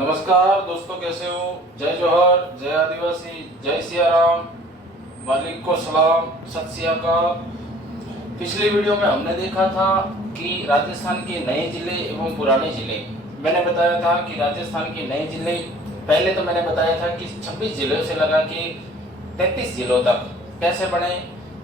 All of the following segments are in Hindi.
नमस्कार दोस्तों, कैसे हो? जय जोहर, जय आदिवासी, जय सिया राम, मालिक को सलाम, सत श्री अकाल। पिछली वीडियो में हमने देखा था कि राजस्थान के नए जिले एवं पुराने जिले। मैंने बताया था कि राजस्थान के नए जिले, पहले तो मैंने बताया था कि 26 जिलों से लगा के 33 जिलों तक कैसे बने,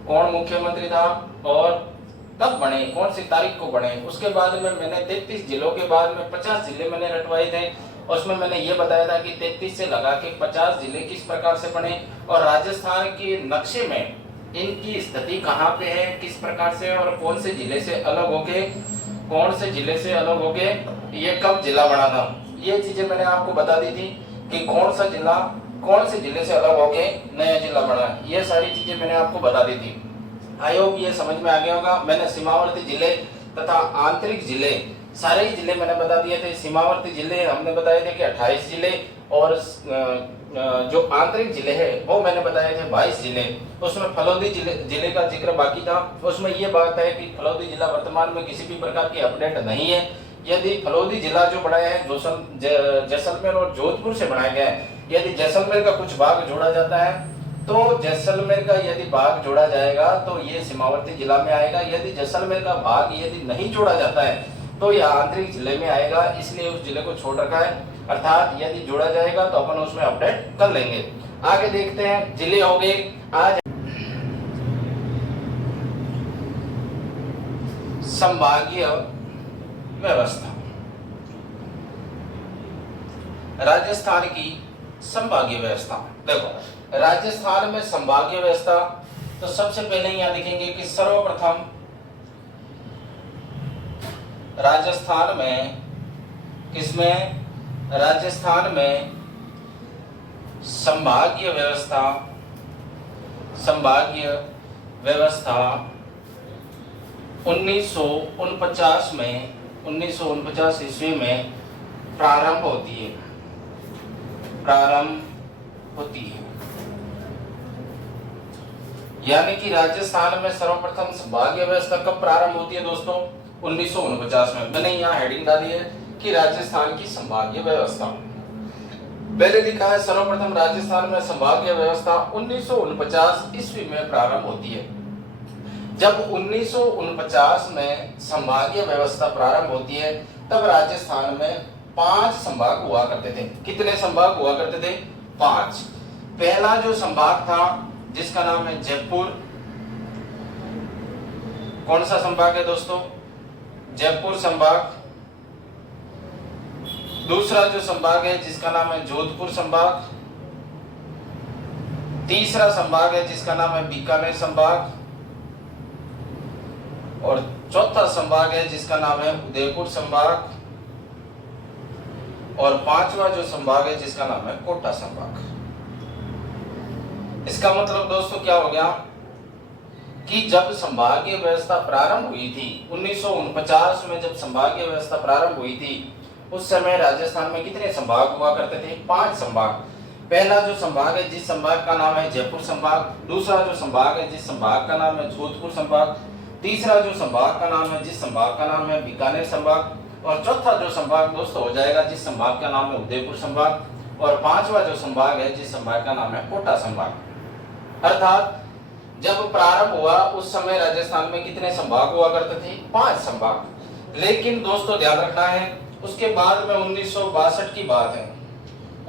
कौन मुख्यमंत्री था और कब बने, कौन सी तारीख को बने। उसके बाद में मैंने 33 जिलों के बाद में 50 जिले मैंने रटवाए थे। उसमें मैंने ये बताया था कि 33 से लगा के 50 जिले किस प्रकार से बने और राजस्थान के नक्शे में इनकी स्थिति कहाँ पे है, किस प्रकार से और कौन से जिले से अलग होके ये कब जिला बना था। ये चीजें मैंने आपको बता दी थी कि कौन सा जिला कौन से जिले से अलग होके नया जिला बना। ये सारी चीजें मैंने आपको बता दी थी। आई होप ये समझ में आ गया होगा। मैंने सीमावर्ती जिले तथा आंतरिक जिले सारे ही जिले मैंने बता दिए थे। सीमावर्ती जिले हमने बताए थे कि 28 जिले और जो आंतरिक जिले हैं वो मैंने बताए थे 22 जिले। उसमें फलौदी जिले का जिक्र बाकी था। उसमें ये बात है कि फलौदी जिला वर्तमान में किसी भी प्रकार की अपडेट नहीं है। यदि फलौदी जिला जो बनाया है जैसलमेर और जोधपुर से बनाया गया है, यदि जैसलमेर का कुछ भाग जोड़ा जाता है तो जैसलमेर का यदि भाग जोड़ा जाएगा तो ये सीमावर्ती जिला में आएगा। यदि जैसलमेर का भाग यदि नहीं जोड़ा जाता है तो यह आंतरिक जिले में आएगा, इसलिए उस जिले को छोड़ रखा है। अर्थात यदि जोड़ा जाएगा तो अपन उसमें अपडेट कर लेंगे। आगे देखते हैं। जिले हो गए। आज संभागीय व्यवस्था, राजस्थान की संभागीय व्यवस्था। देखो, राजस्थान में संभागीय व्यवस्था तो सबसे पहले यहाँ लिखेंगे कि सर्वप्रथम राजस्थान में संभागीय व्यवस्था 1949 ईस्वी में प्रारंभ होती है। यानी कि राजस्थान में सर्वप्रथम संभागीय व्यवस्था कब प्रारंभ होती है दोस्तों? 1949 में। मैंने यहाँ हेडिंग डाली है कि राजस्थान की संभागीय व्यवस्था। पहले लिखा है सर्वप्रथम राजस्थान में संभागीय व्यवस्था 1949 ईस्वी में प्रारंभ होती है। जब 1949 में संभागीय व्यवस्था प्रारंभ होती है तब राजस्थान में 5 संभाग हुआ करते थे। कितने संभाग हुआ करते थे? 5। पहला जो संभाग था जिसका नाम है जयपुर। कौन सा संभाग है दोस्तों? जयपुर संभाग। दूसरा जो संभाग है जिसका नाम है जोधपुर संभाग। तीसरा संभाग है जिसका नाम है बीकानेर संभाग। और चौथा संभाग है जिसका नाम है उदयपुर संभाग। और पांचवा जो संभाग है जिसका नाम है कोटा संभाग। इसका मतलब दोस्तों क्या हो गया कि जब संभागीय व्यवस्था प्रारंभ हुई थी 1949 में, जब संभागीय व्यवस्था प्रारंभ हुई थी उस समय राजस्थान में कितने संभाग हुआ करते थे? 5 संभाग। पहला जो संभाग है जिस संभाग का नाम है जयपुर संभाग। दूसरा जो संभाग है जिस संभाग का नाम है जोधपुर संभाग। तीसरा जो संभाग का नाम है जिस संभाग का नाम है बीकानेर संभाग। और चौथा जो संभाग दोस्तों हो जाएगा जिस संभाग का नाम है उदयपुर संभाग। और पांचवा जो संभाग है जिस संभाग का नाम है कोटा संभाग। अर्थात जब प्रारंभ हुआ उस समय राजस्थान में कितने संभाग हुआ करते थे? 5 संभाग। लेकिन दोस्तों ध्यान रखना है, उसके बाद में 1962 की बात है।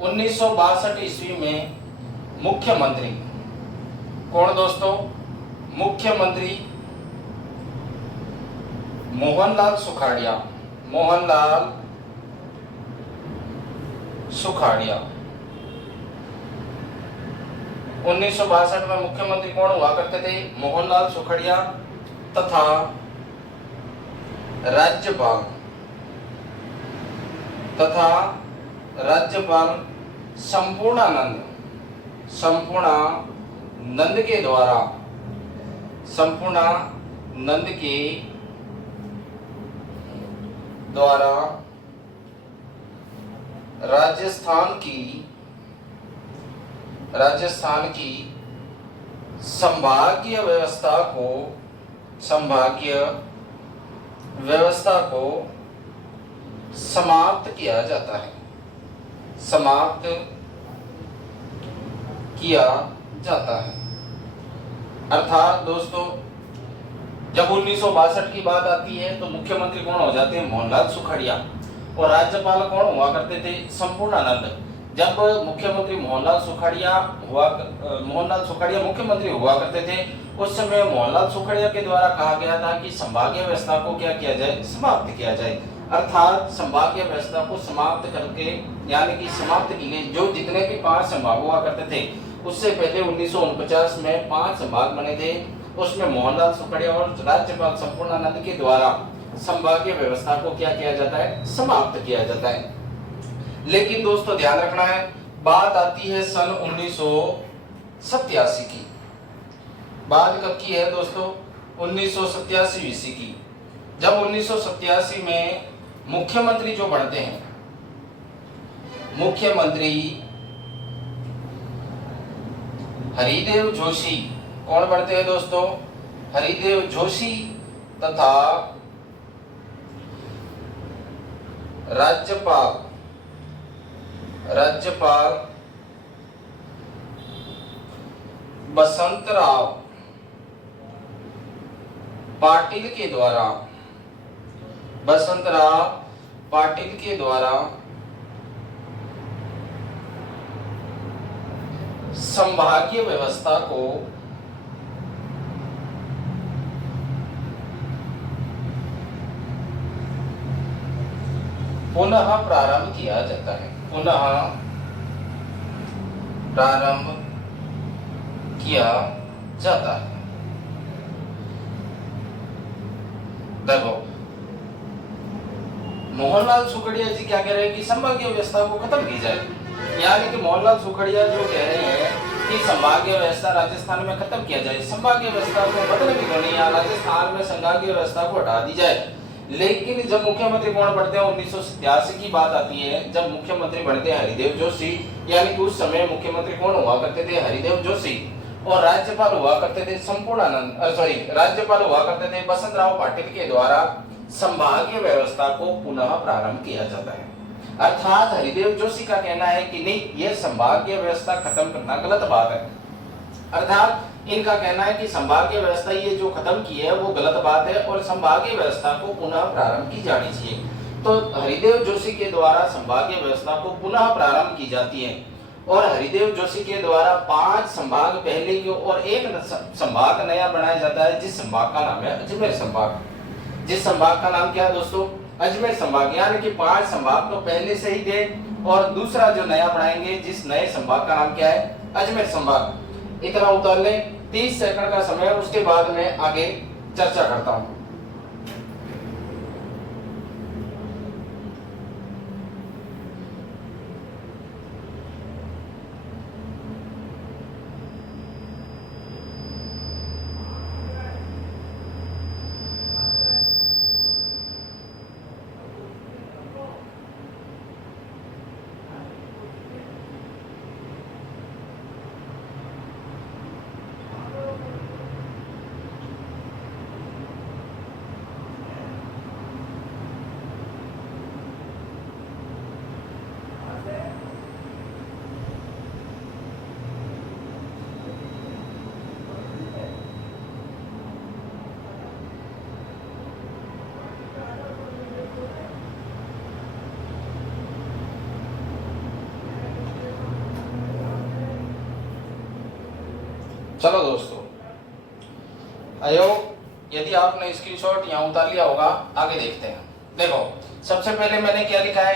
1962 ईस्वी में मुख्यमंत्री कौन दोस्तों? मुख्यमंत्री मोहनलाल सुखाड़िया। 1962 में मुख्यमंत्री कौन हुआ करते थे? मोहनलाल सुखाड़िया। तथा राज्यपाल संपूर्णानंद के द्वारा राजस्थान की संभागीय व्यवस्था को समाप्त किया जाता है। समाप्त किया जाता है। अर्थात दोस्तों, जब 1962 की बात आती है तो मुख्यमंत्री कौन हो जाते हैं? मोहनलाल सुखड़िया। और राज्यपाल कौन हुआ करते थे? संपूर्णानंद। जब मुख्यमंत्री मोहनलाल सुखड़िया मुख्यमंत्री हुआ करते थे, उस समय मोहनलाल सुखड़िया के द्वारा कहा गया था कि संभागीय व्यवस्था को क्या किया जाए? समाप्त किया जाए। अर्थात संभागीय व्यवस्था को समाप्त करके, यानी कि समाप्त की गई जो जितने भी 5 संभाग हुआ करते थे, उससे पहले 1949 में 5 संभाग बने थे। उसमें मोहनलाल सुखड़िया और राज्यपाल संपूर्णानंद के द्वारा संभागीय व्यवस्था को क्या किया जाता है? समाप्त किया जाता है। लेकिन दोस्तों ध्यान रखना है, बात आती है सन 1987 की। बात कब की है दोस्तों? 1987 ईस्वी की। जब 1987 में मुख्यमंत्री जो बनते हैं, मुख्यमंत्री हरिदेव जोशी कौन बनते हैं दोस्तों? हरिदेव जोशी तथा राज्यपाल बसंतराव पाटिल के द्वारा संभागीय व्यवस्था को पुनः प्रारंभ किया जाता है। देखो, मोहनलाल सुखड़िया जी क्या कह रहे हैं कि संभागीय व्यवस्था को खत्म की जाए, यानी कि मोहनलाल सुखड़िया जो कह रहे हैं कि संभागीय व्यवस्था राजस्थान में खत्म किया जाए, संभागीय व्यवस्था को बदल की होनी है, राजस्थान में संभागीय व्यवस्था को हटा दी जाए। लेकिन जब मुख्यमंत्री कौन बनते हैं? 1987 की बात आती है, जब मुख्यमंत्री बनते हैं हरिदेव जोशी, यानी कि उस समय मुख्यमंत्री कौन हुआ करते थे? हरिदेव जोशी। और राज्यपाल हुआ करते थे राज्यपाल हुआ करते थे बसंतराव पाटिल के द्वारा संभागीय व्यवस्था को पुनः प्रारंभ किया जाता है। अर्थात हरिदेव जोशी का कहना है कि नहीं, यह संभागीय व्यवस्था खत्म करना गलत बात है। अर्थात इनका कहना है कि संभागीय व्यवस्था ये जो खत्म की है वो गलत बात है और संभागीय व्यवस्था को पुनः प्रारंभ की जानी चाहिए। तो हरिदेव जोशी के द्वारा संभागीय व्यवस्था को पुनः प्रारंभ की जाती है और हरिदेव जोशी के द्वारा 5 संभाग पहले के और एक संभाग नया बनाया जाता है, जिस संभाग का नाम है अजमेर संभाग। जिस संभाग का नाम क्या है दोस्तों? अजमेर संभाग। यानी कि 5 संभाग तो पहले से ही थे और दूसरा जो नया बनाएंगे, जिस नए संभाग का नाम क्या है? अजमेर संभाग। इतना उतार लें, 30 सेकंड का समय, उसके बाद में आगे चर्चा करता हूं। चलो दोस्तों, आयोग यदि आपने स्क्रीनशॉट यहाँ उतार लिया होगा, आगे देखते हैं। देखो, सबसे पहले मैंने क्या लिखा है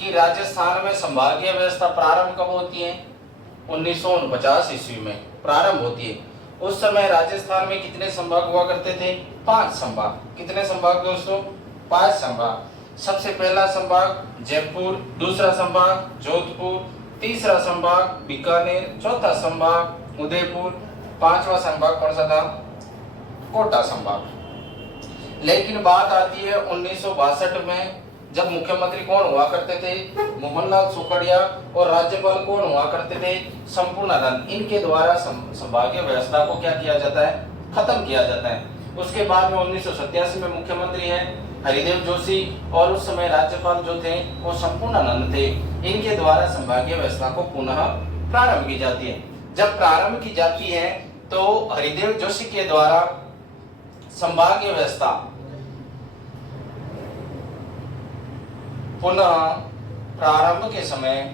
कि राजस्थान में संभागीय व्यवस्था प्रारंभ कब होती है? 1949 ईस्वी में प्रारंभ होती है। उस समय राजस्थान में कितने संभाग हुआ करते थे? 5 संभाग। कितने संभाग दोस्तों? 5 संभाग। सबसे पहला संभाग जयपुर, दूसरा संभाग जोधपुर, तीसरा संभाग बीकानेर, चौथा संभाग उदयपुर, 5वां संभाग कौन सा था? कोटा संभाग। लेकिन बात आती है 1962 में, जब मुख्यमंत्री कौन हुआ करते थे? मोहनलाल सुखड़िया। और राज्यपाल कौन हुआ करते थे? संपूर्णानंद। इनके द्वारा संभागीय व्यवस्था को क्या किया जाता है? खत्म किया जाता है। उसके बाद में 1987 में मुख्यमंत्री हैं हरिदेव जोशी, और उस समय राज्यपाल जो थे वो संपूर्णानंद थे। इनके द्वारा संभागीय व्यवस्था को पुनः प्रारंभ की जाती है। जब प्रारंभ की जाती है तो हरिदेव जोशी के द्वारा संभागीय व्यवस्था पुनः प्रारंभ के समय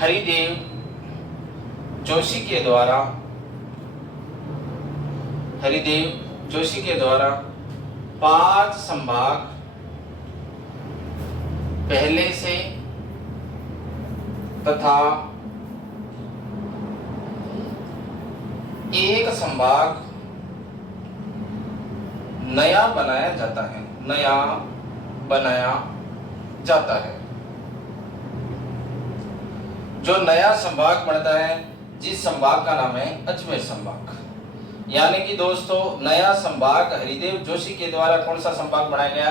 हरिदेव जोशी के द्वारा 5 संभाग पहले से तथा 1 संभाग नया बनाया जाता है। जो नया संभाग बनता है, जिस संभाग का नाम है अजमेर संभाग। यानी कि दोस्तों नया संभाग हरिदेव जोशी के द्वारा कौन सा संभाग बनाया गया?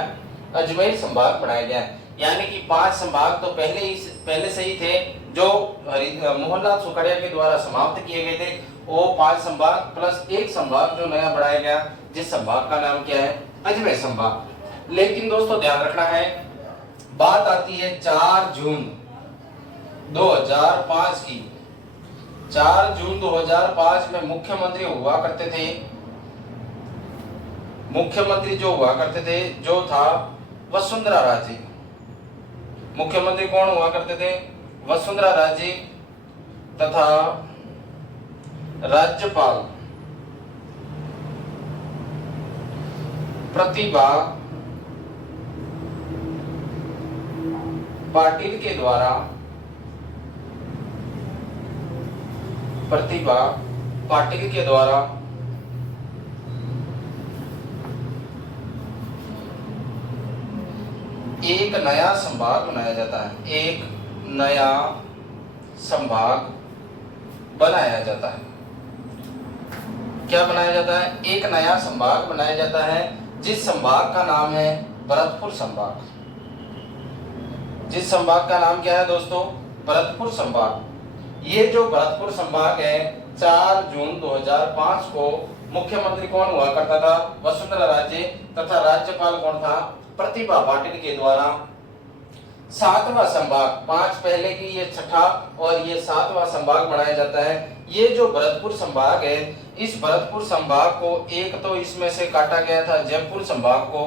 अजमेर संभाग बनाया गया। यानी कि 5 संभाग तो पहले से ही थे, जो मोहनलाल सुखड़िया के द्वारा समाप्त किए गए थे। वो 5 संभाग प्लस 1 संभाग जो नया बढ़ाया गया, जिस संभाग का नाम क्या है? अजमेर संभाग। लेकिन दोस्तों ध्यान रखना है, बात आती है 4 जून 2005 की। 4 जून 2005 में मुख्यमंत्री हुआ करते थे जो था वसुंधरा राजे। मुख्यमंत्री कौन हुआ करते थे? वसुंधरा राजे। तथा राज्यपाल प्रतिभा पाटिल के द्वारा एक नया संभाग बनाया जाता है। क्या बनाया जाता है? एक नया संभाग बनाया जाता है, जिस संभाग का नाम है भरतपुर संभाग। जिस संभाग का नाम क्या है दोस्तों? भरतपुर संभाग। ये जो भरतपुर संभाग है, 4 जून 2005 को मुख्यमंत्री कौन हुआ करता था? वसुंधरा राजे। तथा राज्यपाल कौन था? प्रतिभा पाटिल के द्वारा 7वां संभाग, 5 पहले की, ये 6ठा और ये 7वां संभाग बनाया जाता है। ये जो भरतपुर संभाग है, इस भरतपुर संभाग को एक तो इसमें से काटा गया था जयपुर संभाग को।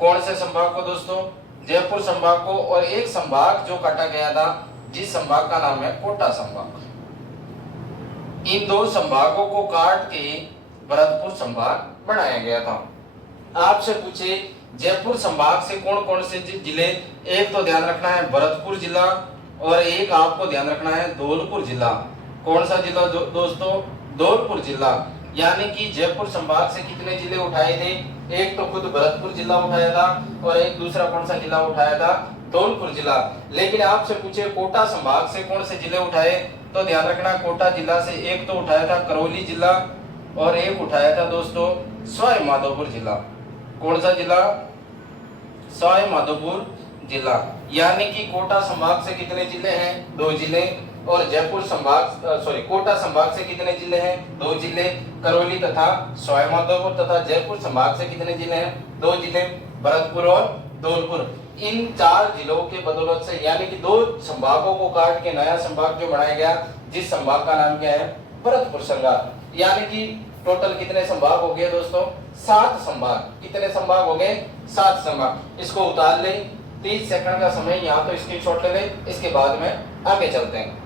कौन से संभाग को दोस्तों? जयपुर संभाग को। और एक संभाग जो काटा गया था, जिस संभाग का नाम है कोटा संभाग। इन 2 संभागों को काट के भरतपुर संभाग बनाया गया था। आपसे पूछे जयपुर संभाग से कौन कौन से जिले? एक तो ध्यान रखना है भरतपुर जिला, और एक आपको ध्यान रखना है धौलपुर जिला। कौन सा जिला दोस्तों? धौलपुर जिला। यानी कि जयपुर संभाग से कितने जिले उठाए थे? एक तो खुद भरतपुर जिला उठाया था, और एक दूसरा कौन सा जिला उठाया था? धौलपुर जिला। लेकिन आपसे पूछे कोटा संभाग से कौन से जिले उठाए, तो ध्यान रखना कोटा जिला से एक तो उठाया था करौली जिला, और एक उठाया था दोस्तों सवाई माधोपुर जिला। कौन सा जिला? सवाई माधोपुर जिला। यानी कि कोटा संभाग से कितने जिले हैं? 2 जिले। और जयपुर संभाग कोटा संभाग से कितने जिले हैं? 2 जिले, करौली तथा सवाई माधोपुर। तथा जयपुर संभाग से कितने जिले हैं? 2 जिले, भरतपुर और धौलपुर। इन 4 जिलों के बदौलत से, यानी कि 2 संभागों को काट के नया संभाग जो बनाया गया, जिस संभाग का नाम क्या है? भरतपुर संभाग। यानी कि टोटल कितने संभाग हो गए दोस्तों? 7 संभाग। कितने संभाग हो गए? 7 संभाग। इसको उतार ले, 30 सेकंड का समय यहाँ तो स्क्रीनशॉट ले ले, इसके बाद में आगे चलते हैं।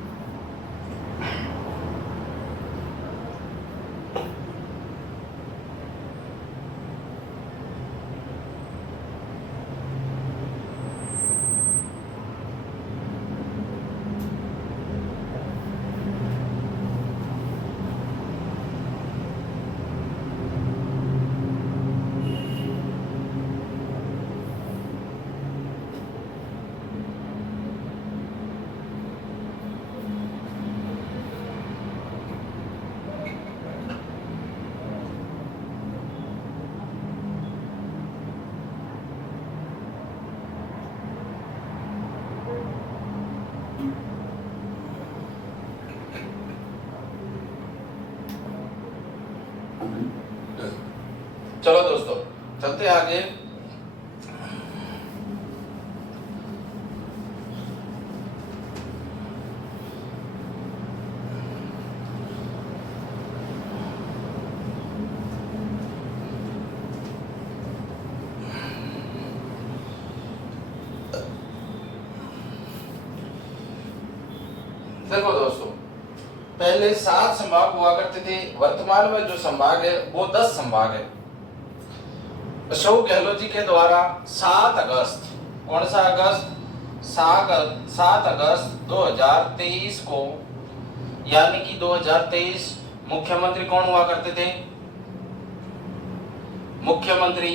चलते आगे। देखो दोस्तों, पहले 7 संभाग हुआ करते थे, वर्तमान में जो संभाग है वो 10 संभाग है। अशोक गहलोत जी के द्वारा 7 अगस्त, कौन सा अगस्त, 7 अगस्त 2023 को, यानी कि 2023 मुख्यमंत्री कौन हुआ करते थे, मुख्यमंत्री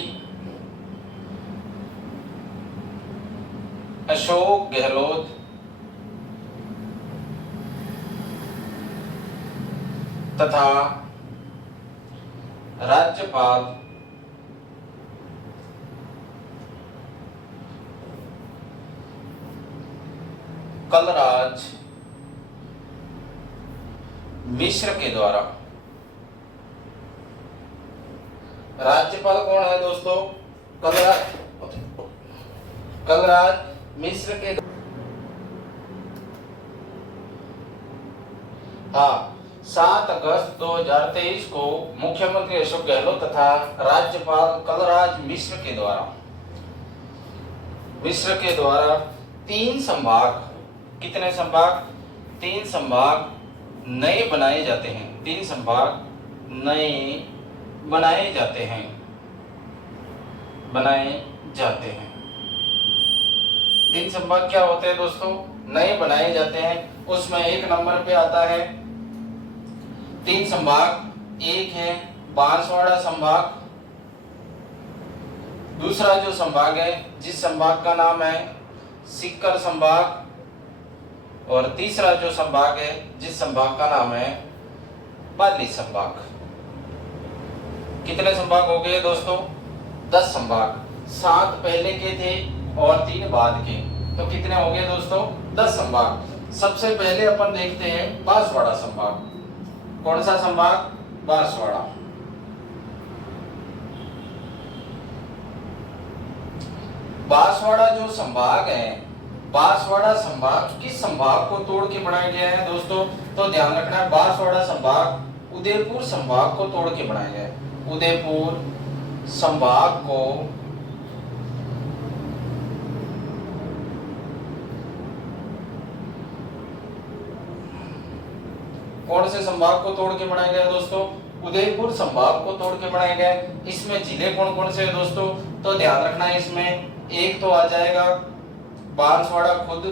अशोक गहलोत तथा राज्यपाल कलराज मिश्र के द्वारा। राज्यपाल कौन है दोस्तों, कलराज मिश्र के, हाँ, 7 अगस्त 2023 को मुख्यमंत्री अशोक गहलोत तथा राज्यपाल कलराज मिश्र के द्वारा 3 संभाग, कितने संभाग, 3 संभाग नए बनाए जाते हैं, 3 संभाग नए बनाए जाते हैं, 3 संभाग क्या होते हैं दोस्तों, नए बनाए जाते हैं। उसमें 1 नंबर पे आता है 3 संभाग, एक है बांसवाड़ा संभाग, दूसरा जो संभाग है जिस संभाग का नाम है सीकर संभाग, और तीसरा जो संभाग है जिस संभाग का नाम है पाली संभाग। कितने संभाग हो गए दोस्तों, 10 संभाग, 7 पहले के थे और 3 बाद के, तो कितने हो गए दोस्तों, 10 संभाग। सबसे पहले अपन देखते हैं बांसवाड़ा संभाग। कौन सा संभाग, बांसवाड़ा। बांसवाड़ा जो संभाग है, बांसवाड़ा संभाग किस संभाग को तोड़ के बनाया गया है दोस्तों, तो ध्यान रखना है, बांसवाड़ा संभाग उदयपुर संभाग को तोड़ के बनाया गया है। उदयपुर संभाग को कौन से संभाग को तोड़ के बनाया गया दोस्तों, उदयपुर संभाग को तोड़ के बनाया गया है। इसमें जिले कौन कौन से हैं दोस्तों, तो ध्यान रखना है, इसमें एक तो आ जाएगा बांसवाड़ा खुद,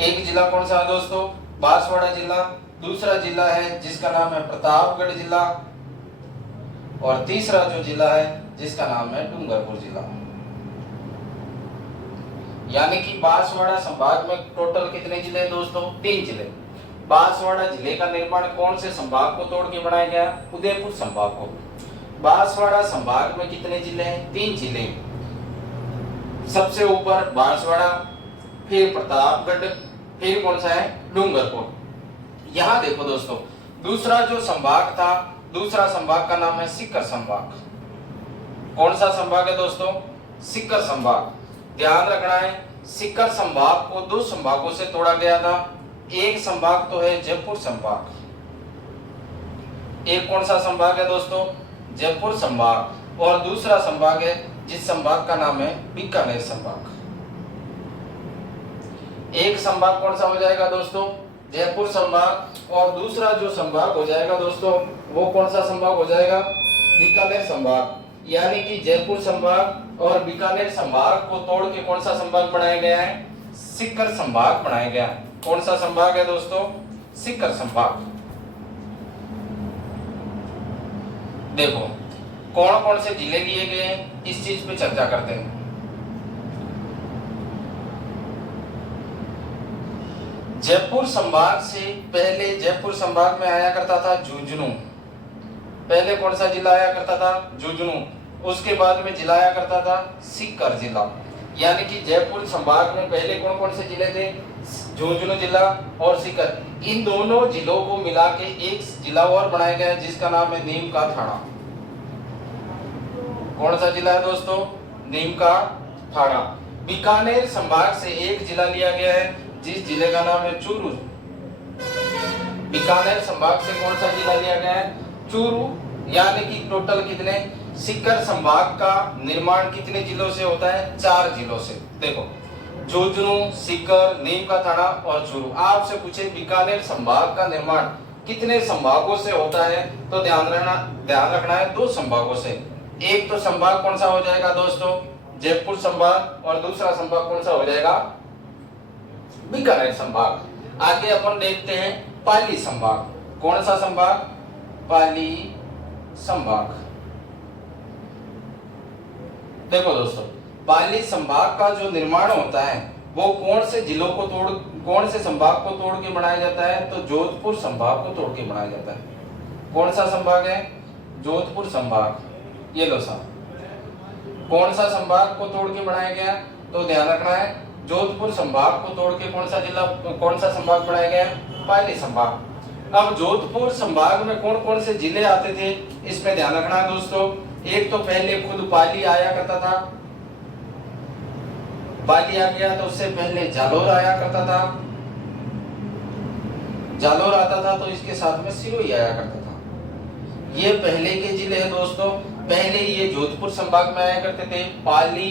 एक जिला कौन सा है दोस्तों, बांसवाड़ा जिला, दूसरा जिला है जिसका नाम है प्रतापगढ़ जिला, और तीसरा जो जिला है जिसका नाम है डूंगरपुर जिला। यानी कि बांसवाड़ा संभाग में टोटल कितने जिले दोस्तों, 3 जिले। बांसवाड़ा जिले का निर्माण कौन से संभाग को तोड़ के बनाया गया, उदयपुर संभाग को। बांसवाड़ा संभाग में कितने जिले हैं, 3 जिले। सबसे ऊपर बांसवाड़ा, फिर प्रतापगढ़, फिर कौन सा है, डूंगरपुर। यहाँ देखो दोस्तों, दूसरा जो संभाग था, दूसरा संभाग का नाम है सीकर संभाग। कौन सा संभाग है दोस्तों, सीकर संभाग। ध्यान रखना है, सीकर संभाग को 2 संभागों से तोड़ा गया था। एक संभाग तो है जयपुर संभाग, एक कौन सा संभाग है दोस्तों, जयपुर संभाग, और दूसरा संभाग है जिस संभाग का नाम है बीकानेर संभाग। एक संभाग कौन सा हो जाएगा दोस्तों, जयपुर संभाग, और दूसरा जो संभाग हो जाएगा दोस्तों वो कौन सा संभाग हो जाएगा, बीकानेर संभाग। यानी कि जयपुर संभाग और बीकानेर संभाग को तोड़ के कौन सा संभाग बनाया गया है, सीकर संभाग बनाया गया। कौन सा संभाग है दोस्तों, सीकर संभाग। देखो कौन कौन से जिले लिए गए हैं, इस चीज पे चर्चा करते हैं। जयपुर संभाग से पहले जयपुर संभाग में आया करता था झुंझुनू। पहले कौन सा जिला आया करता था, झुंझुनू। उसके बाद में जिला आया करता था सीकर जिला। यानी कि जयपुर संभाग में पहले कौन कौन से जिले थे, झुंझुनू जिला और सीकर। इन दोनों जिलों को मिला के एक जिला और बनाया गया जिसका नाम है नीम का थाना। कौन सा जिला है दोस्तों? नीम का थाना। बीकानेर संभाग से एक जिला लिया गया है जिस जिले का नाम है चूरू। बीकानेर संभाग से कौन सा जिला लिया गया है? चूरू। यानी कि टोटल कितने? सीकर संभाग का निर्माण कितने जिलों से होता है? 4 जिलों से। देखो, झुंझुनू, सीकर, नीम का थाना और चूरू। आपसे पूछे बीकानेर संभाग का निर्माण कितने संभागों से होता है, तो ध्यान रखना है 2 संभागों से। एक तो संभाग कौन सा हो जाएगा दोस्तों? जयपुर संभाग, और दूसरा संभाग कौन सा हो जाएगा? बीकानेर संभाग। आगे अपन देखते हैं पाली संभाग। कौन सा संभाग? पाली संभाग। देखो दोस्तों, पाली संभाग का जो निर्माण होता है वो कौन से जिलों को कौन से संभाग को तोड़ के बनाया जाता है? तो जोधपुर संभाग को तोड़ के बनाया जाता है। कौन सा संभाग है? जोधपुर संभाग। ये लो साहब, कौन सा संभाग को तोड़ के बनाया गया? तो ध्यान रखना है, जोधपुर संभाग को तोड़ के कौन सा संभाग बनाया गया? पाली संभाग। अब जोधपुर संभाग में कौन कौन से जिले आते थे, इसमें ध्यान रखना है दोस्तों। एक तो पहले खुद पाली आया करता था, पाली आ गया तो उससे पहले जालोर आया करता था, जालोर आता था तो इसके साथ में सिरोही आया करता था। ये पहले के जिले हैं दोस्तों। पहले ये जोधपुर संभाग में आया करते थे, पाली,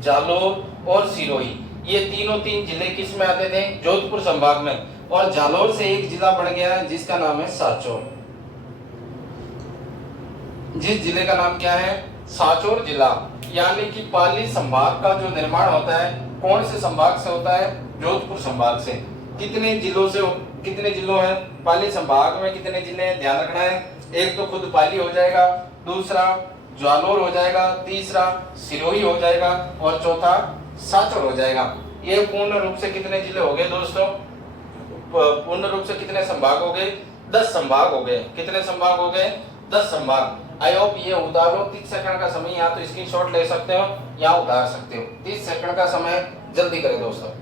जालोर और सिरोही। ये तीनों 3 जिले किस में आते थे? जोधपुर संभाग में। और जालोर से एक जिला बन गया है जिसका नाम है सांचौर। जिस जिले का नाम क्या है? सांचौर जिला। यानी कि पाली संभाग का जो निर्माण होता है कौन से संभाग से होता है? जोधपुर संभाग से। कितने जिलों है पाली संभाग में? कितने जिले हैं? ध्यान रखना है। एक तो खुद पाली हो जाएगा, दूसरा जालोर हो जाएगा, तीसरा सिरोही हो जाएगा और चौथा सांचौर हो जाएगा। ये पूर्ण रूप से कितने जिले हो गए दोस्तों? पूर्ण रूप से कितने संभाग हो गए? 10 संभाग हो गए। कितने संभाग हो गए? 10 संभाग। आई होप ये उतार लो। 30 सेकंड का समय, या तो स्क्रीनशॉट ले सकते हो या उतार सकते हो। 30 सेकंड का समय, जल्दी करें दोस्तों।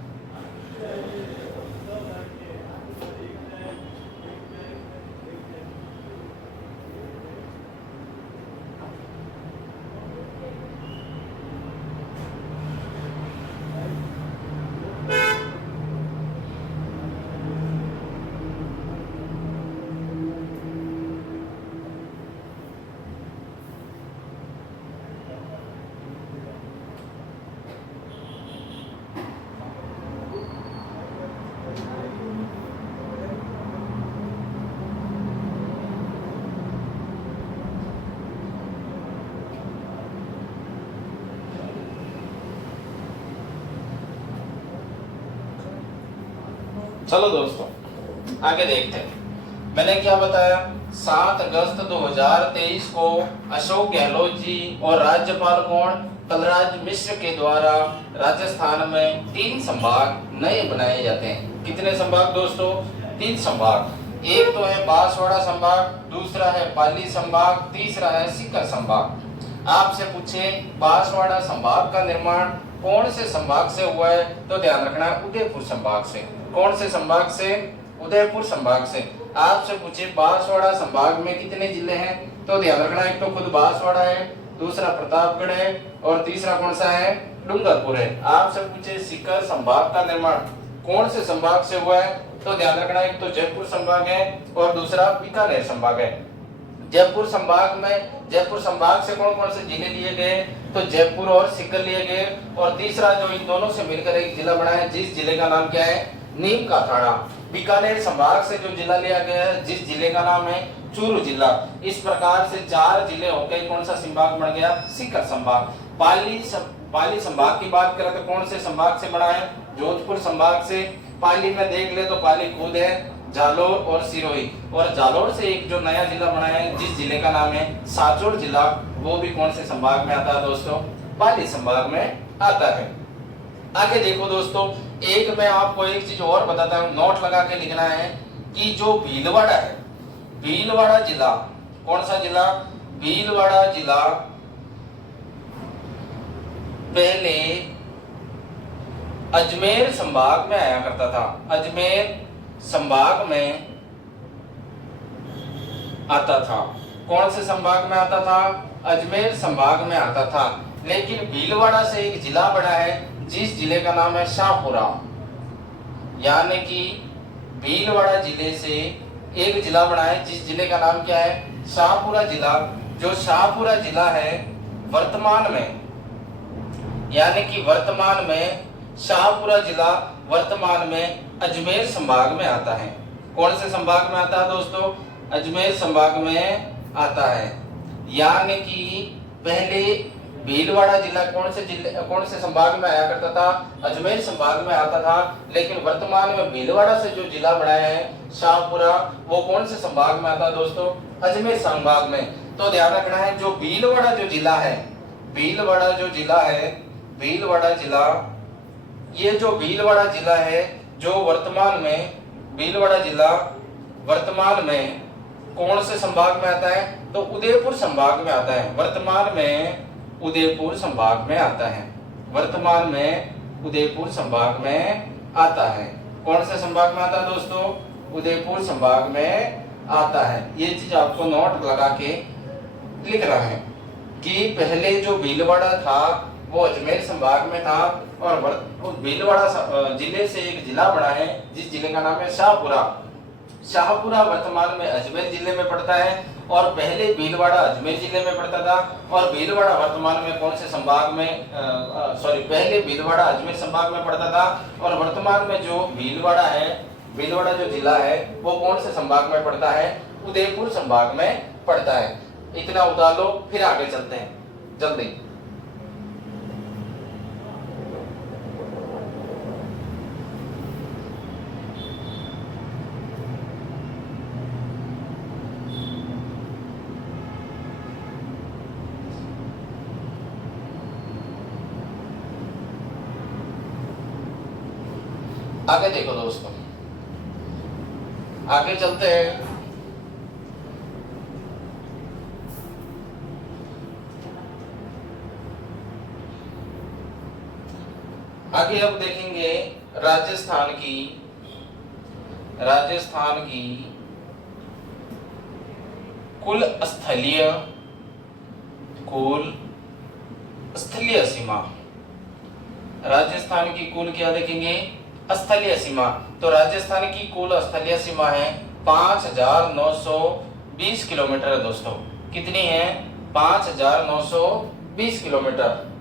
चलो दोस्तों आगे देखते हैं। मैंने क्या बताया? 7 अगस्त 2023 को अशोक गहलोत जी और राज्यपाल कौन? कलराज मिश्र के द्वारा राजस्थान में 3 संभाग नए बनाए जाते हैं। कितने संभाग दोस्तों? 3 संभाग। एक तो है बांसवाड़ा संभाग, दूसरा है पाली संभाग, तीसरा है सीकर संभाग। आपसे पूछे बांसवाड़ा संभाग का निर्माण कौन से संभाग से हुआ है, तो ध्यान रखना है उदयपुर संभाग से। कौन से संभाग से? उदयपुर संभाग से। आपसे पूछे बांसवाड़ा संभाग में कितने जिले हैं, तो ध्यान रखना एक तो खुद बांसवाड़ा है, दूसरा प्रतापगढ़ है और तीसरा कौन सा है? डूंगरपुर है। आपसे पूछे सीकर संभाग का निर्माण कौन से संभाग से हुआ है, तो ध्यान रखना एक तो जयपुर संभाग है और दूसरा बीकानेर संभाग है। जयपुर संभाग से कौन कौन से जिले लिए गए, तो जयपुर और सीकर लिए गए। और तीसरा जो इन दोनों से मिलकर एक जिला बना है, जिस जिले का नाम क्या है? नीम का थाना। बीकानेर संभाग से जो जिला लिया गया है, जिस जिले का नाम है चूरू जिला। इस प्रकार से 4 जिले हो गए। कौन सा संभाग बन गया? सीकर संभाग। पाली संभाग की बात करें तो कौन से संभाग से बना है? जोधपुर संभाग से। पाली में देख ले तो पाली खुद है, जालोर और सिरोही। और जालोर से एक जो नया जिला बना है, जिस जिले का नाम है सांचौर जिला, वो भी कौन से संभाग में आता है दोस्तों? पाली संभाग में आता है। आगे देखो दोस्तों, एक मैं आपको एक चीज और बताता हूँ, नोट लगा के लिखना है कि जो भीलवाड़ा है, भीलवाड़ा जिला, कौन सा जिला? भीलवाड़ा जिला पहले अजमेर संभाग में आया करता था। अजमेर संभाग में आता था। कौन से संभाग में आता था? अजमेर संभाग में आता था, लेकिन भीलवाड़ा से एक जिला बना है जिस जिले का नाम है शाहपुरा। यानी कि भीलवाड़ा जिले से एक जिला बना है जिस जिले का नाम क्या है, शाहपुरा जिला। जो शाहपुरा जिला है वर्तमान में, यानी कि वर्तमान में शाहपुरा जिला वर्तमान में अजमेर संभाग में आता है। कौन से संभाग में आता है दोस्तों, अजमेर संभाग में आता है। यानी कि पहले भीलवाड़ा जिला कौन से संभाग में आया करता था, अजमेर संभाग में आता था, लेकिन वर्तमान में भीलवाड़ा से जो जिला बनाया है शाहपुरा, वो कौन से संभाग में आता है दोस्तों, अजमेर संभाग में। तो ध्यान रखना है, जो भीलवाड़ा जो जिला है, भीलवाड़ा जो जिला है, भीलवाड़ा जिला, ये जो भीलवाड़ा जिला है जो वर्तमान में, भीलवाड़ा जिला वर्तमान में कौन से संभाग में आता है, तो उदयपुर संभाग में आता है। वर्तमान में उदयपुर संभाग में आता है, वर्तमान में उदयपुर संभाग में आता है। कौन से संभाग में आता है दोस्तों, उदयपुर संभाग में आता है। ये चीज आपको नोट लगा के लिख रहा है कि पहले जो भीलवाड़ा था वो अजमेर संभाग में था, और भीलवाड़ा जिले से एक जिला बना है जिस जिले का नाम है शाहपुरा। शाहपुरा वर्तमान में अजमेर जिले में पड़ता है, और पहले भीलवाड़ा अजमेर जिले में पड़ता था, और भीलवाड़ा वर्तमान में कौन से संभाग में, पहले भीलवाड़ा अजमेर संभाग में पड़ता था, और वर्तमान में जो भीलवाड़ा है, भीलवाड़ा जो जिला है वो कौन से संभाग में पड़ता है, उदयपुर संभाग में पड़ता है। इतना उतार लो, फिर आगे चलते हैं जल्दी। आगे देखो दोस्तों, आगे चलते हैं। आगे अब देखेंगे राजस्थान की कुल स्थलीय सीमा। राजस्थान की कुल क्या देखेंगे, स्थलीय सीमा। तो राजस्थान की कुल स्थलीय सीमा है 5920 किलोमीटर दोस्तों। कितनी है, 5920 किलोमीटर।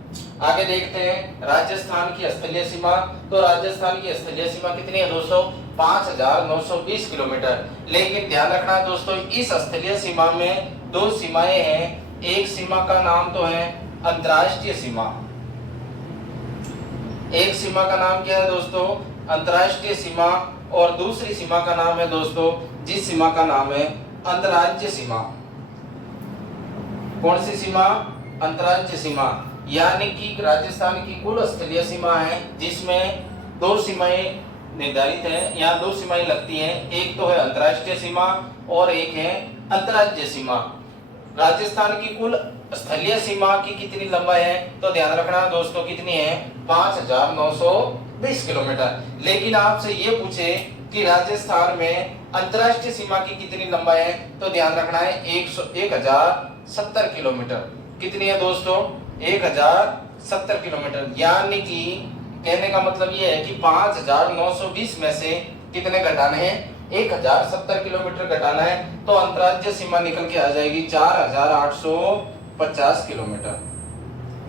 आगे देखते हैं राजस्थान की स्थलीय सीमा। तो राजस्थान की स्थलीय सीमा कितनी है दोस्तों, 5920 किलोमीटर। लेकिन ध्यान रखना है दोस्तों, इस स्थलीय सीमा में दो सीमाएं हैं। एक सीमा का नाम तो है अंतर्राष्ट्रीय सीमा। एक सीमा का नाम क्या है दोस्तों, अंतर्राष्ट्रीय सीमा, और दूसरी सीमा का नाम है दोस्तों, जिस सीमा का नाम है अंतर्राज्यीय सीमा। कौन सी सीमा, अंतर्राज्यीय सीमा। यानी कि राजस्थान की कुल स्थलीय सीमा है जिसमें दो सीमाएं निर्धारित हैं, यहाँ दो सीमाएं लगती हैं। एक तो है अंतर्राष्ट्रीय सीमा और एक है अंतर्राज्यीय सीमा। राजस्थान की कुल स्थलीय सीमा की कितनी लंबाई है, तो ध्यान रखना दोस्तों कितनी है, 5920 किलोमीटर। लेकिन आपसे ये पूछे कि राजस्थान में अंतर्राष्ट्रीय सीमा की कितनी लंबाई है, तो ध्यान रखना है 1070 किलोमीटर। कितनी है दोस्तों, 1070 किलोमीटर। यानी कि कहने का मतलब ये है कि 5920 में से कितने घटाने हैं, 1070 किलोमीटर घटाना है। तो अंतर्राज्यीय सीमा निकल के आ जाएगी 4850 किलोमीटर।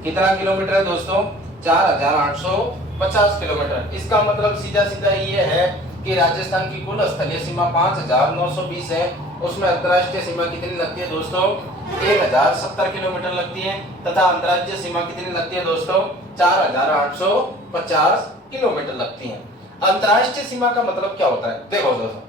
कितना किलोमीटर है दोस्तों, 4850 किलोमीटर। इसका मतलब सीधा सीधा ये है कि राजस्थान की कुल स्थलीय सीमा 5920 है, उसमें अंतर्राष्ट्रीय सीमा कितनी लगती है दोस्तों, 1070 किलोमीटर लगती है, तथा अंतर्राज्यीय सीमा कितनी लगती है दोस्तों, 4850 किलोमीटर लगती है। अंतर्राष्ट्रीय सीमा का मतलब क्या होता है, देखो दोस्तों,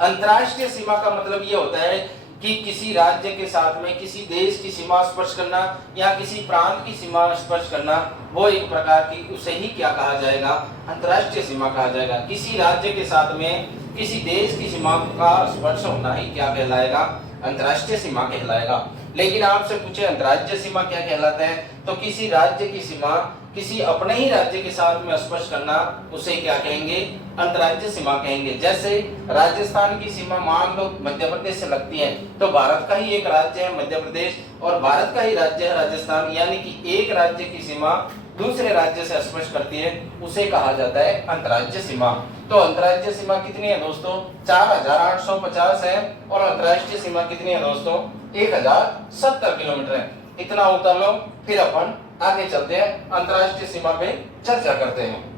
अंतर्राष्ट्रीय सीमा का मतलब ये होता है कि किसी राज्य के साथ में किसी देश की सीमा स्पर्श करना या किसी प्रांत की सीमा स्पर्श करना, वो एक प्रकार की, उसे ही क्या कहा जाएगा, अंतर्राष्ट्रीय सीमा कहा जाएगा। किसी राज्य के साथ में किसी देश की सीमा का स्पर्श होना ही क्या कहलाएगा, अंतर्राष्ट्रीय सीमा कहलाएगा। लेकिन आपसे पूछे अंतर्राज्यीय सीमा क्या कहलाता है, तो किसी राज्य की सीमा किसी अपने ही राज्य के साथ में स्पर्श करना, उसे क्या कहेंगे, अंतर्राज्यीय सीमा कहेंगे। जैसे राजस्थान की सीमा मान लो मध्य प्रदेश से लगती है, तो भारत का ही एक राज्य है मध्य प्रदेश और भारत का ही राज्य है राजस्थान, यानी कि एक राज्य की सीमा दूसरे राज्य से स्पर्श करती है, उसे कहा जाता है अंतर्राज्यीय सीमा। तो अंतर्राज्यीय सीमा कितनी है दोस्तों, 4850 है और अंतर्राष्ट्रीय सीमा कितनी है दोस्तों, 1070 किलोमीटर है। इतना उतर लो, फिर अपन आगे चलते हैं, अंतर्राष्ट्रीय सीमा पे चर्चा करते हैं।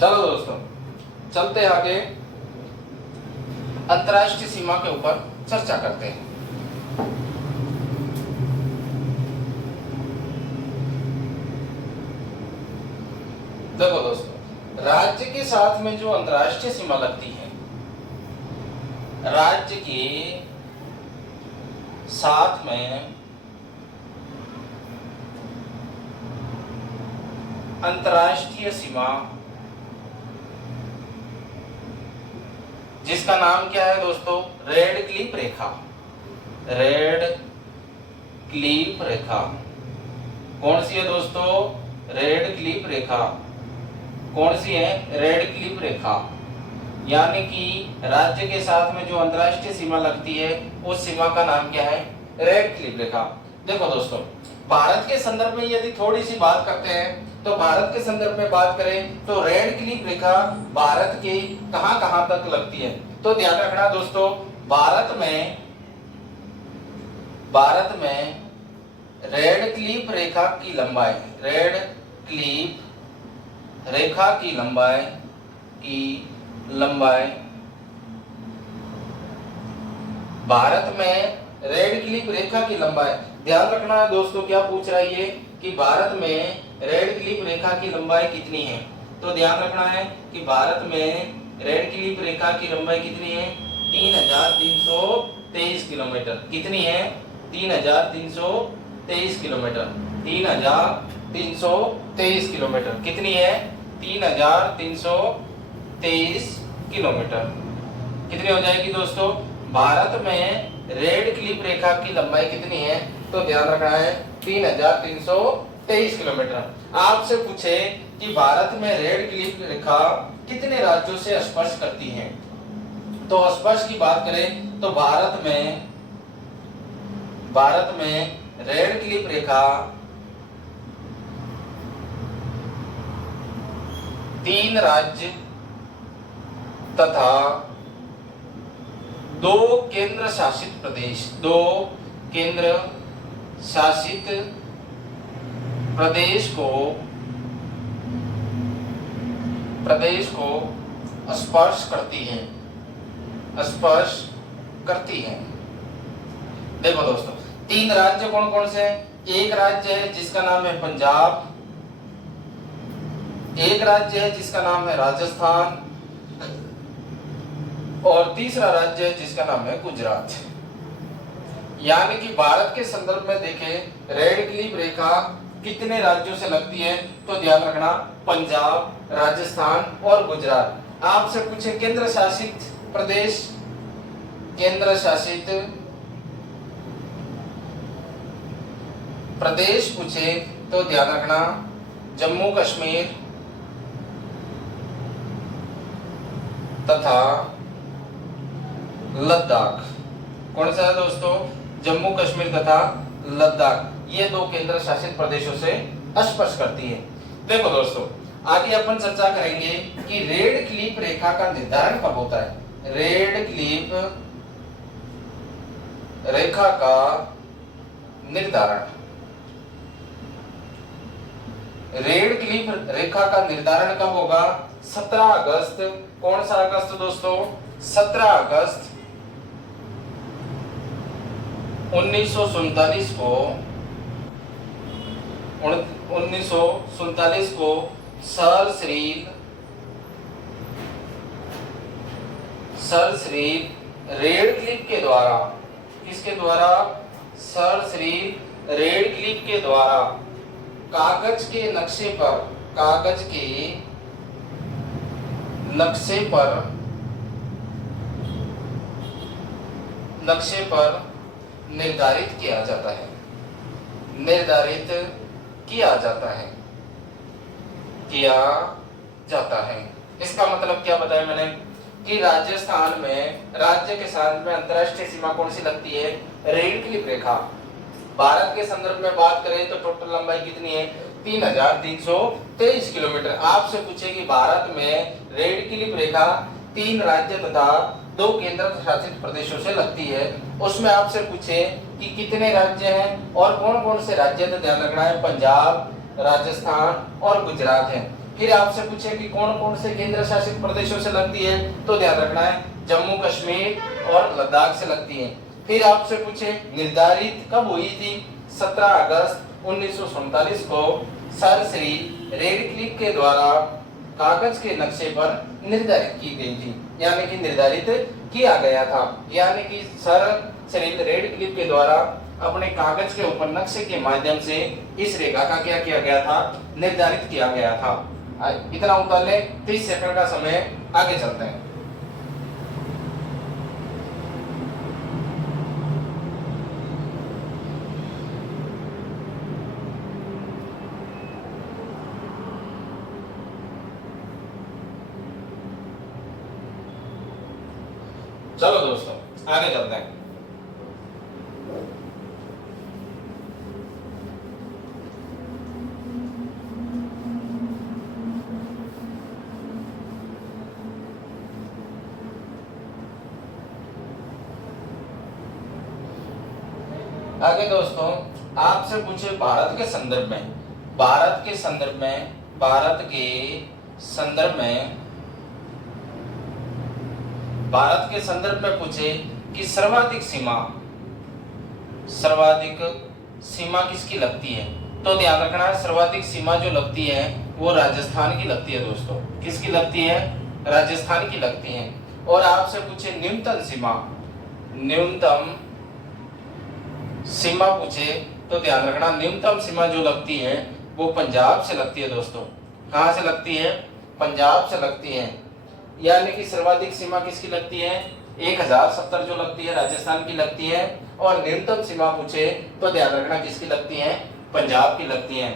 चलो दोस्तों चलते आगे, अंतर्राष्ट्रीय सीमा के ऊपर चर्चा करते हैं। देखो दोस्तों, राज्य के साथ में जो अंतर्राष्ट्रीय सीमा लगती है, राज्य के साथ में अंतर्राष्ट्रीय सीमा, जिसका नाम क्या है दोस्तों, रेड क्लिफ रेखा। रेड क्लिफ रेखा कौन सी है दोस्तों, रेड क्लिफ रेखा कौन सी है, रेड क्लिफ रेखा। यानी कि राज्य के साथ में जो अंतर्राष्ट्रीय सीमा लगती है, उस सीमा का नाम क्या है, रेड क्लिफ रेखा। देखो दोस्तों, भारत के संदर्भ में यदि थोड़ी सी बात करते हैं, तो भारत के संदर्भ में बात करें तो रेड क्लिफ रेखा भारत के कहां-कहां तक लगती है, तो ध्यान रखना दोस्तों, भारत में रेड क्लिफ रेखा की लंबाई, रेड क्लिफ रेखा की लंबाई भारत में रेड क्लिफ रेखा की लंबाई, ध्यान रखना दोस्तों, क्या पूछ रहा है ये कि भारत में रेड क्लिफ रेखा की लंबाई कितनी है, तो ध्यान रखना है कि भारत में रेड क्लिफ रेखा की लंबाई कितनी है, 3323 किलोमीटर। कितनी है, 3323 किलोमीटर। 3323 किलोमीटर कितनी है, 3323 किलोमीटर। कितनी हो जाएगी दोस्तों, भारत में रेड क्लिफ रेखा की लंबाई कितनी है, तो ध्यान रखना है 3323 किलोमीटर। आपसे पूछे कि भारत में रेड क्लिफ रेखा कितने राज्यों से स्पर्श करती है, तो स्पर्श की बात करें तो भारत में रेड क्लिफ रेखा 3 राज्य तथा 2 केंद्र शासित प्रदेश को स्पर्श करती है। देखो दोस्तों, 3 राज्य कौन कौन से हैं, एक राज्य है जिसका नाम है पंजाब, एक राज्य है जिसका नाम है राजस्थान और तीसरा राज्य है जिसका नाम है गुजरात। यानी कि भारत के संदर्भ में देखें, रेड क्लिफ रेखा कितने राज्यों से लगती है, तो ध्यान रखना पंजाब, राजस्थान और गुजरात। आपसे पूछे केंद्र शासित प्रदेश पूछे तो ध्यान रखना जम्मू कश्मीर तथा लद्दाख। कौन सा है दोस्तों, जम्मू कश्मीर तथा लद्दाख, ये 2 केंद्र शासित प्रदेशों से स्पर्श करती है। देखो दोस्तों, आगे अपन चर्चा करेंगे कि रेड क्लिफ रेखा का निर्धारण कब होता है। रेड क्लिफ रेखा का निर्धारण रेड क्लिफ रेखा का निर्धारण कब होगा? 17 अगस्त। कौन सा अगस्त दोस्तों? 17 अगस्त 1947 को 1947 को सर श्री रेडक्लिफ के द्वारा, किसके द्वारा? सर श्री रेडक्लिफ के द्वारा कागज के नक्शे पर निर्धारित किया जाता है। इसका मतलब क्या बताया मैंने कि राजस्थान में राज्य के साथ में अंतरराष्ट्रीय सीमा कौन सी लगती है? रेडक्लिफ रेखा। भारत के संदर्भ में बात करें तो टोटल लंबाई कितनी है? 3323 किलोमीटर। आपसे पूछे कि भारत में रेडक्लिफ रेखा 3 राज्य तथा 2 केंद्र शासित प्रदेशों से लगती है। उसमें आपसे पूछे कि कितने राज्य हैं और कौन कौन से राज्य, तो ध्यान रखना है पंजाब, राजस्थान और गुजरात है। फिर आपसे पूछे कि कौन कौन से केंद्र शासित प्रदेशों से लगती है, तो ध्यान रखना है जम्मू कश्मीर और लद्दाख से लगती है। फिर आपसे पूछे निर्धारित कब हुई थी? 17 अगस्त 1947 को सर श्री रेडक्लिफ के द्वारा कागज के नक्शे पर निर्धारित की गई थी, यानी कि निर्धारित किया गया था। यानी कि सर श्री रेडक्लिफ के द्वारा अपने कागज के ऊपर नक्शे के माध्यम से इस रेखा का क्या किया गया था? निर्धारित किया गया था। इतना उतार ले, 30 सेकंड का समय, आगे चलते हैं। चलो दोस्तों आगे चलते हैं। आगे दोस्तों आपसे पूछे भारत के संदर्भ में पूछे कि सर्वाधिक सीमा किसकी लगती है, तो ध्यान रखना है सर्वाधिक सीमा जो लगती है वो राजस्थान की लगती है दोस्तों। किसकी लगती है? राजस्थान की लगती है। और आपसे पूछे न्यूनतम सीमा पूछे, तो ध्यान रखना न्यूनतम सीमा जो लगती है वो पंजाब से लगती है दोस्तों। कहां से लगती है? पंजाब से लगती है। यानी कि सर्वाधिक सीमा किसकी लगती है? 1070 जो लगती है राजस्थान की लगती है। और न्यूनतम सीमा पूछे तो ध्यान रखना किसकी लगती है? पंजाब की लगती है।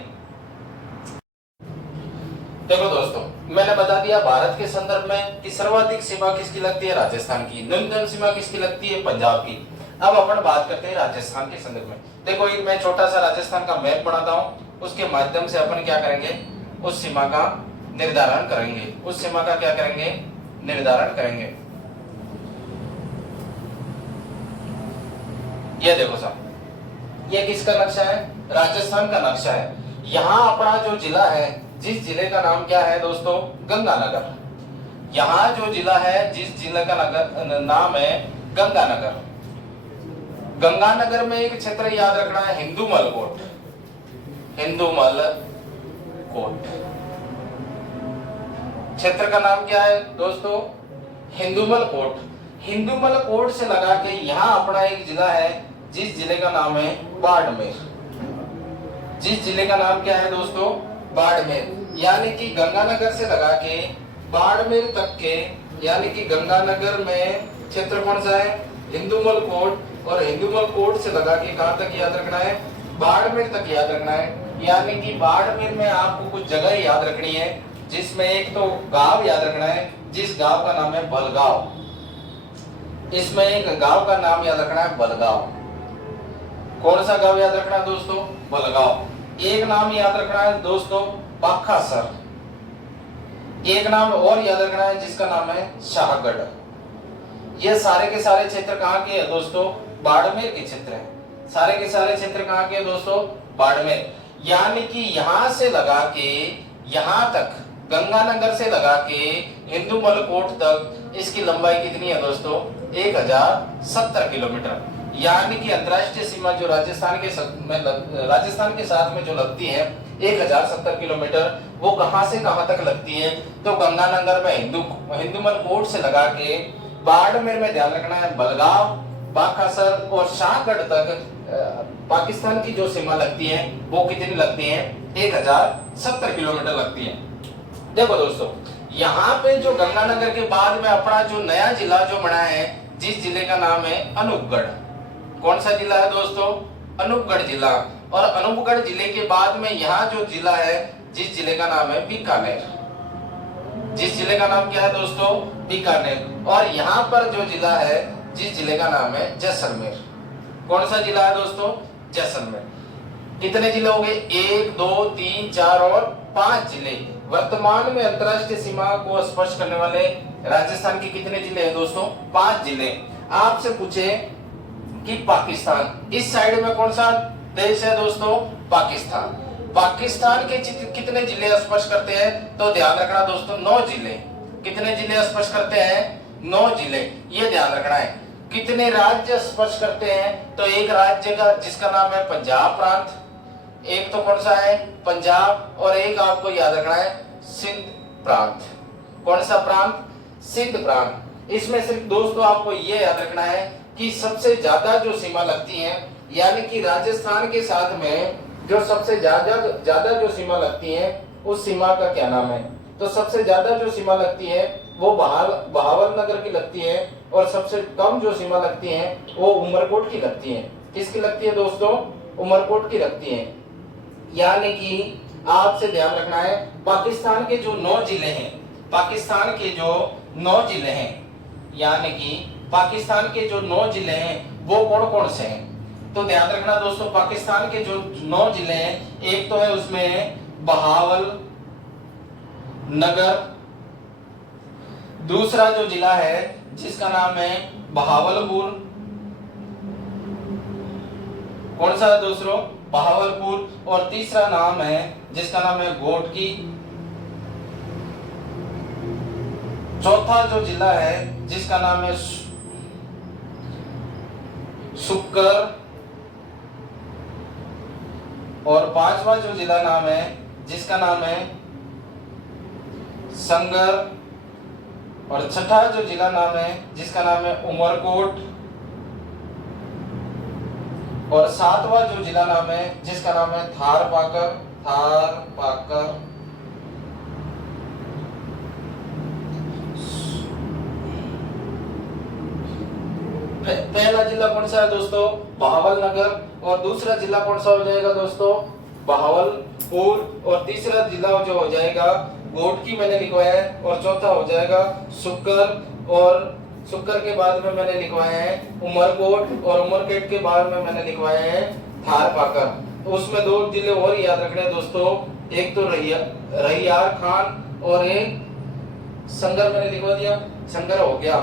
देखो दोस्तों मैंने बता दिया भारत के संदर्भ में कि सर्वाधिक सीमा किसकी लगती है? राजस्थान की। न्यूनतम सीमा किसकी लगती है? पंजाब की। अब अपन बात करते हैं राजस्थान के संदर्भ में। देखो एक मैं छोटा सा राजस्थान का मैप बनाता हूं, उसके माध्यम से अपन क्या करेंगे? उस सीमा का निर्धारण करेंगे। निर्धारण करेंगे। ये देखो साहब, ये किसका नक्शा है? राजस्थान का नक्शा है। यहाँ अपना जो जिला है, जिस जिले का नाम क्या है दोस्तों? गंगानगर। यहाँ जो जिला है, जिस जिले का नाम है गंगानगर। गंगानगर में एक क्षेत्र याद रखना है हिंदूमल कोट। क्षेत्र का नाम क्या है दोस्तों? हिंदूमल कोट से लगा के यहाँ अपना एक जिला है जिस जिले का नाम है बाड़मेर। जिस जिले का नाम क्या है दोस्तों? बाड़मेर। यानी कि गंगानगर से लगा के बाड़मेर तक के, यानी कि गंगानगर में क्षेत्र कौन सा है? हिंदूमल कोट। और हिंदूमल कोट से लगा के कहां तक याद रखना है? बाड़मेर तक याद रखना है। यानी कि बाड़मेर में आपको कुछ जगह याद रखनी है, जिसमें एक तो गांव याद रखना है, जिस गांव का नाम है बलगांव। इसमें एक गांव का नाम याद रखना है बलगांव। कौन सा गांव याद रखना है दोस्तों? बलगांव। एक नाम याद रखना है दोस्तों पाखासर। एक नाम और याद रखना है जिसका नाम है शाहगढ़। ये सारे के सारे क्षेत्र कहाँ के हैं दोस्तों? बाड़मेर के क्षेत्र हैं। सारे के सारे क्षेत्र कहाँ के हैं दोस्तों? बाड़मेर। यानी कि यहां से लगा के यहां तक, गंगानगर से लगा के इंदुमल कोट तक इसकी लंबाई कितनी है दोस्तों? 1070 किलोमीटर। यानी कि अंतर्राष्ट्रीय सीमा जो राजस्थान के साथ में जो लगती है 1070 किलोमीटर, वो कहां से कहां तक लगती है? तो गंगानगर में हिंदुमल कोट से लगा के बाड़मेर में, ध्यान रखना है, बलगाव, बाकासर और शाहगढ़ तक पाकिस्तान की जो सीमा लगती है वो कितनी लगती है? 1070 किलोमीटर लगती है। देखो दोस्तों, यहाँ पे जो गंगानगर के बाद में अपना जो नया जिला जो बना है, जिस जिले का नाम है अनूपगढ़। कौन सा जिला है दोस्तों? अनूपगढ़ जिला। और अनूपगढ़ जिले के बाद में यहाँ जो जिला है, जिस जिले का नाम है बीकानेर। जिस जिले का नाम क्या है दोस्तों? बीकानेर। और यहाँ पर जो जिला है, जिस जिले का नाम है जैसलमेर। कौन सा जिला है दोस्तों? जैसलमेर। कितने जिले हो गए? 1 2 3 4 और 5 जिले। वर्तमान में अंतर्राष्ट्रीय सीमा को स्पर्श करने वाले राजस्थान के कितने जिले हैं दोस्तों? 5 जिले। आपसे पूछे कि पाकिस्तान, इस साइड में कौन सा देश है दोस्तों? पाकिस्तान। पाकिस्तान के कितने जिले स्पर्श करते हैं? तो ध्यान रखना दोस्तों, 9 जिले। कितने जिले स्पर्श करते हैं? 9 जिले। ये ध्यान रखना है। कितने राज्य स्पर्श करते हैं? तो एक राज्य का जिसका नाम है पंजाब प्रांत, एक तो कौन सा है? पंजाब, और एक आपको याद रखना है सिंध प्रांत। कौन सा प्रांत? सिंध प्रांत। इसमें सिर्फ दोस्तों आपको ये याद रखना है कि सबसे ज्यादा जो सीमा लगती है, यानी कि राजस्थान के साथ में जो सबसे ज्यादा जो सीमा लगती है, उस सीमा का क्या नाम है? तो सबसे ज्यादा जो सीमा लगती है वो बहावल नगर की लगती है, और सबसे कम जो सीमा लगती है वो उमरकोट की लगती है। किसकी लगती है दोस्तों? उमरकोट की लगती है। यानी कि आपसे ध्यान रखना है, पाकिस्तान के जो 9 जिले हैं, पाकिस्तान के जो 9 जिले हैं, यानी कि पाकिस्तान के जो 9 जिले हैं वो कौन कौन से हैं? तो ध्यान रखना दोस्तों, पाकिस्तान के जो 9 जिले हैं, एक तो है उसमें बहावल नगर, दूसरा जो जिला है जिसका नाम है बहावलपुर। कौन सा है दोस्तों? बहावलपुर। और तीसरा नाम है जिसका नाम है घोटकी। चौथा जो जिला है जिसका नाम है सुक्कर। और 5वां जो जिला नाम है जिसका नाम है संगर। और छठा जो जिला नाम है जिसका नाम है उमरकोट। और 7वां जो जिला नाम है जिसका नाम है थारपाकर। पहला जिला कौन सा है दोस्तों? बहावल नगर। और दूसरा जिला कौन सा हो जाएगा दोस्तों? बहावलपुर। और तीसरा जिला जो हो जाएगा घोटकी मैंने लिखवाया है, और चौथा हो जाएगा सुक्कर। और सुक्कर के बाद में मैंने लिखवाया है उमरकोट, और उमरकोट के बाद में मैंने लिखवाया है थारपाकर। तो उसमें 2 जिले और याद रखने हैं दोस्तों, एक तो रहियार खान और एक संगर मैंने लिखवा दिया, संगर हो गया।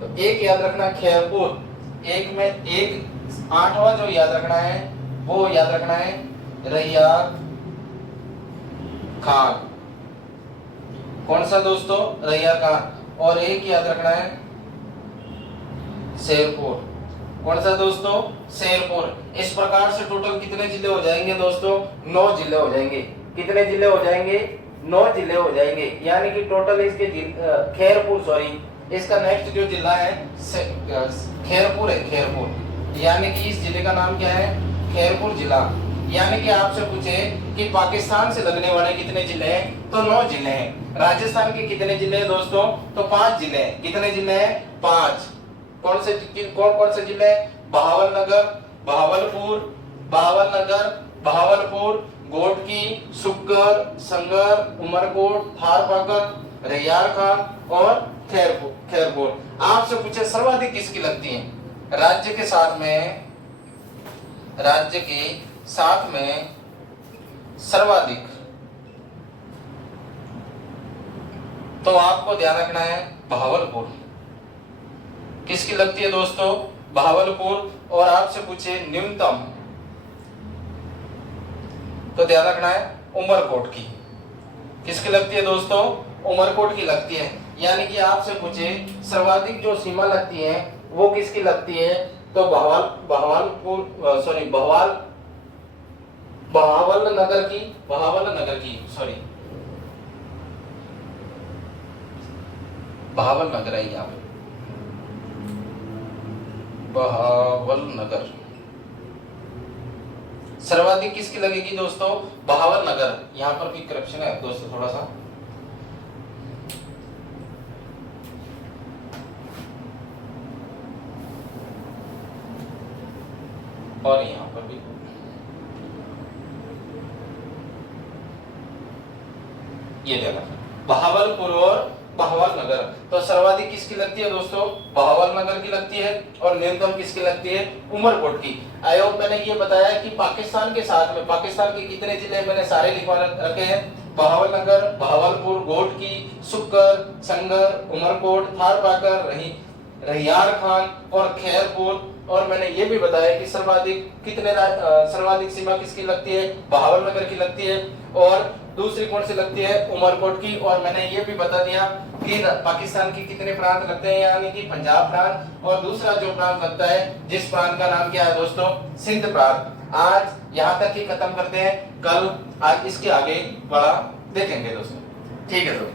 तो एक याद रखना खैरपुर, एक में एक 8वां जो याद रखना है वो याद रखना है रहियार खान। कौन सा दोस्तों? रहियार खान। और एक याद रखना है शेरपुर। कौन सा दोस्तों? शेरपुर। इस प्रकार से टोटल कितने जिले हो जाएंगे दोस्तों? 9 जिले हो जाएंगे। कितने जिले हो जाएंगे? 9 जिले हो जाएंगे। यानी कि टोटल इसके खैरपुर, सॉरी, इसका नेक्स्ट जो जिला है खैरपुर है, खैरपुर। यानी कि इस जिले का नाम क्या है? खैरपुर जिला। यानी कि आपसे पूछे कि पाकिस्तान से लगने वाले कितने जिले हैं? तो 9 जिले हैं। राजस्थान के कितने जिले हैं दोस्तों? तो 5 जिले हैं। कितने जिले हैं? 5। कौन कौन से जिले? बहावलनगर, बहावलपुर, घोटकी, सुक्कर, संगर, उमरकोट, थारपाकर, रहियार खान और खैरपुर। आपसे पूछे सर्वाधिक किसकी लगती है? राज्य के साथ में सर्वाधिक, तो आपको ध्यान रखना है बहावलपुर। किसकी लगती है दोस्तों? बहावलपुर। और आपसे पूछे न्यूनतम, तो ध्यान रखना है उमरकोट की। किसकी लगती है दोस्तों? उमरकोट की लगती है। यानी कि आपसे पूछे सर्वाधिक जो सीमा लगती है वो किसकी लगती है, तो बहावल नगर की, बहावल नगर है यहाँ पे, बहावल नगर सर्वाधिक किसकी लगेगी दोस्तों? बहावल नगर। यहाँ पर भी करप्शन है दोस्तों थोड़ा सा, और यहाँ पर भी ये देखा बहावलपुर और बहावल नगर। तो सर्वाधिक किसकी लगती है दोस्तों? बहावल नगर की लगती है, और न्यूनतम किसकी लगती है? उमरकोट की। आयोग मैंने ये बताया कि पाकिस्तान के साथ में पाकिस्तान के कितने जिले मैंने सारे लिखवा रखे हैं, बहावल नगर, बहावलपुर, घोटकी, सुक्कर, संगर, उमरकोट, थारपाकर, रहियार खान और खैरपुर। और मैंने ये भी बताया कि सर्वाधिक सीमा किसकी लगती है? बहावल नगर की लगती है, और दूसरी कौन सी लगती है? उमरकोट की। और मैंने ये भी बता दिया कि पाकिस्तान के कितने प्रांत लगते हैं, यानी कि पंजाब प्रांत, और दूसरा जो प्रांत लगता है जिस प्रांत का नाम क्या है दोस्तों? सिंध प्रांत। आज यहाँ तक ही खत्म करते हैं, कल आज इसके आगे बड़ा देखेंगे दोस्तों। ठीक है दोस्तों।